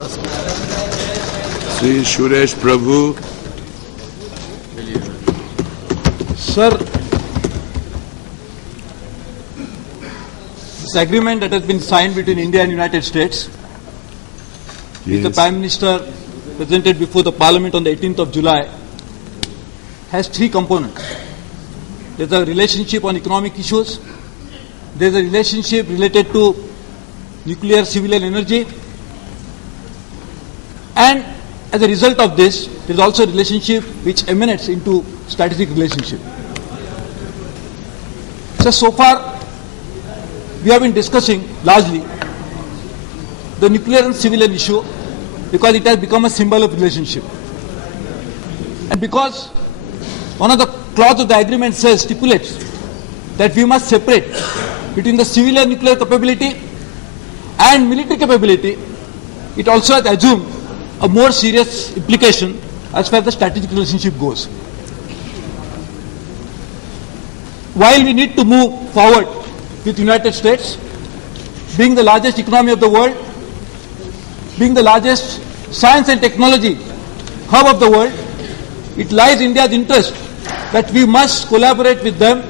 Shri Suresh Prabhu. Sir, this agreement that has been signed between India and United States, which the Prime Minister presented before the Parliament on the 18th of July, has three components. There's a relationship on economic issues, there's a relationship related to nuclear civilian energy, and as a result of this, there is also a relationship which emanates into strategic relationship. So far, we have been discussing largely the nuclear and civilian issue because it has become a symbol of relationship. And because one of the clauses of the agreement stipulates that we must separate between the civilian nuclear capability and military capability, it also has assumed a more serious implication as far as the strategic relationship goes. While we need to move forward with the United States, being the largest economy of the world, being the largest science and technology hub of the world, it lies in India's interest that we must collaborate with them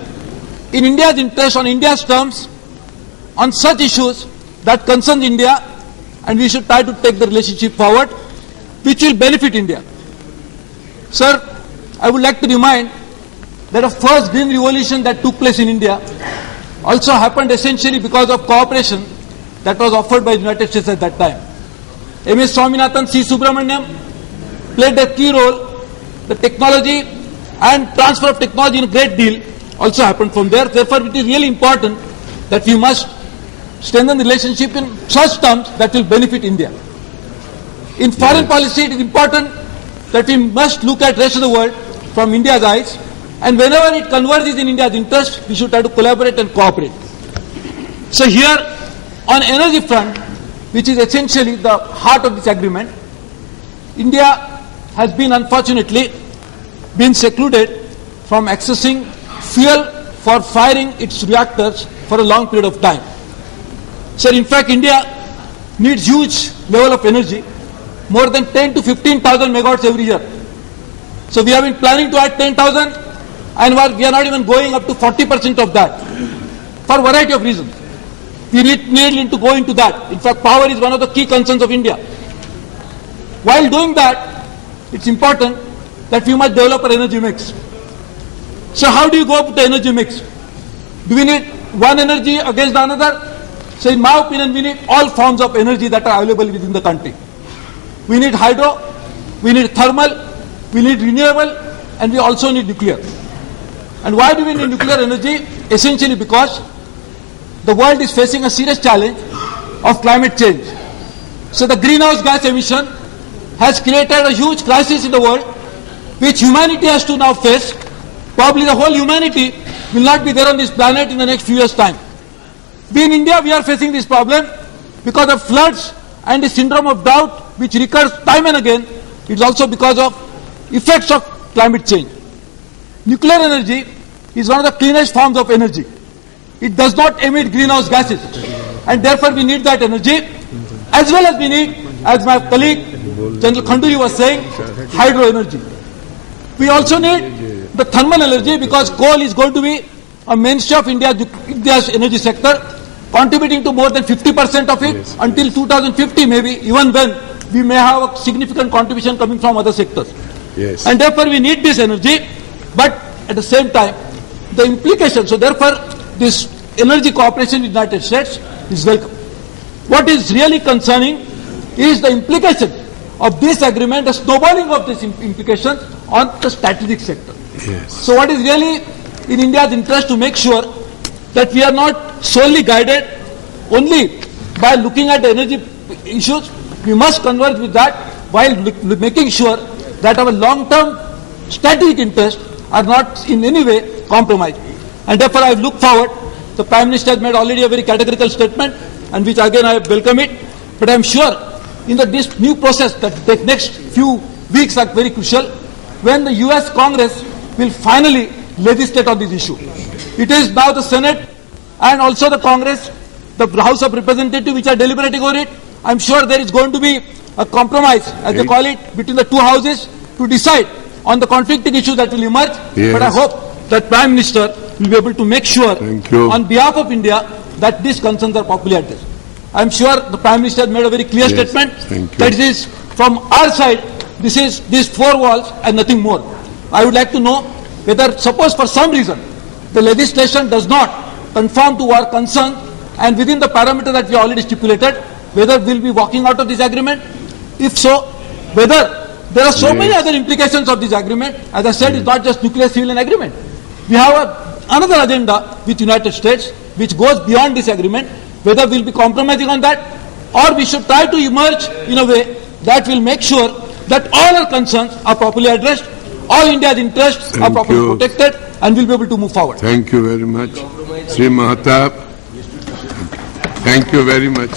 in India's interest, on India's terms, on such issues that concern India, and we should try to take the relationship forward, which will benefit India. Sir, I would like to remind that the first green revolution that took place in India also happened essentially because of cooperation that was offered by the United States at that time. M.S. Swaminathan, C. Subramaniam played a key role. The technology and transfer of technology in a great deal also happened from there. Therefore, it is really important that we must strengthen the relationship in such terms that will benefit India. In foreign policy, it is important that we must look at the rest of the world from India's eyes, and whenever it converges in India's interest, we should try to collaborate and cooperate. So here, on energy front, which is essentially the heart of this agreement, India has been unfortunately secluded from accessing fuel for firing its reactors for a long period of time. So in fact, India needs huge level of energy, more than 10 to 15,000 megawatts every year. So we have been planning to add 10,000, and we are not even going up to 40% of that for a variety of reasons. We need to go into that. In fact, power is one of the key concerns of India. While doing that, it's important that we must develop an energy mix. So how do you go up with the energy mix? Do we need one energy against the another? So in my opinion, we need all forms of energy that are available within the country. We need hydro, we need thermal, we need renewable, and we also need nuclear. And why do we need nuclear energy? Essentially because the world is facing a serious challenge of climate change. So the greenhouse gas emission has created a huge crisis in the world, which humanity has to now face. Probably the whole humanity will not be there on this planet in the next few years' time. We in India, we are facing this problem because of floods and the syndrome of drought, which recurs time and again. It's also because of effects of climate change. Nuclear energy is one of the cleanest forms of energy. It does not emit greenhouse gases, and therefore we need that energy, as well as we need, as my colleague General Khanduri was saying, hydro energy. We also need the thermal energy because coal is going to be a mainstay of India's energy sector, contributing to more than 50% of it until 2050 maybe, even when we may have a significant contribution coming from other sectors. And therefore we need this energy, but at the same time, the implications, so therefore this energy cooperation with the United States is welcome. What is really concerning is the implication of this agreement, the snowballing of this implications on the strategic sector. So what is really in India's interest to make sure that we are not solely guided only by looking at the energy issues, we must converge with that while making sure that our long-term strategic interests are not in any way compromised. And therefore I look forward, the Prime Minister has made already a very categorical statement, and which again I welcome it, but I am sure in this new process that the next few weeks are very crucial, when the US Congress will finally legislate on this issue. It is now the Senate and also the Congress, the House of Representatives which are deliberating on it. I'm sure there is going to be a compromise, as they call it, between the two houses to decide on the conflicting issues that will emerge. Yes. But I hope that Prime Minister will be able to make sure Thank you. on behalf of India that these concerns are properly addressed. I am sure the Prime Minister has made a very clear Yes. statement Thank you. that it is from our side, this is these four walls and nothing more. I would like to know whether, suppose for some reason, the legislation does not conform to our concern and within the parameter that we already stipulated, whether we'll be walking out of this agreement. If so, whether there are so many other implications of this agreement. As I said, it's not just nuclear civilian agreement. We have another agenda with United States which goes beyond this agreement, whether we'll be compromising on that or we should try to emerge in a way that will make sure that all our concerns are properly addressed, all India's interests are Thank properly you. protected, and we'll be able to move forward. Thank you very much. Sri Mahatab. Thank you very much.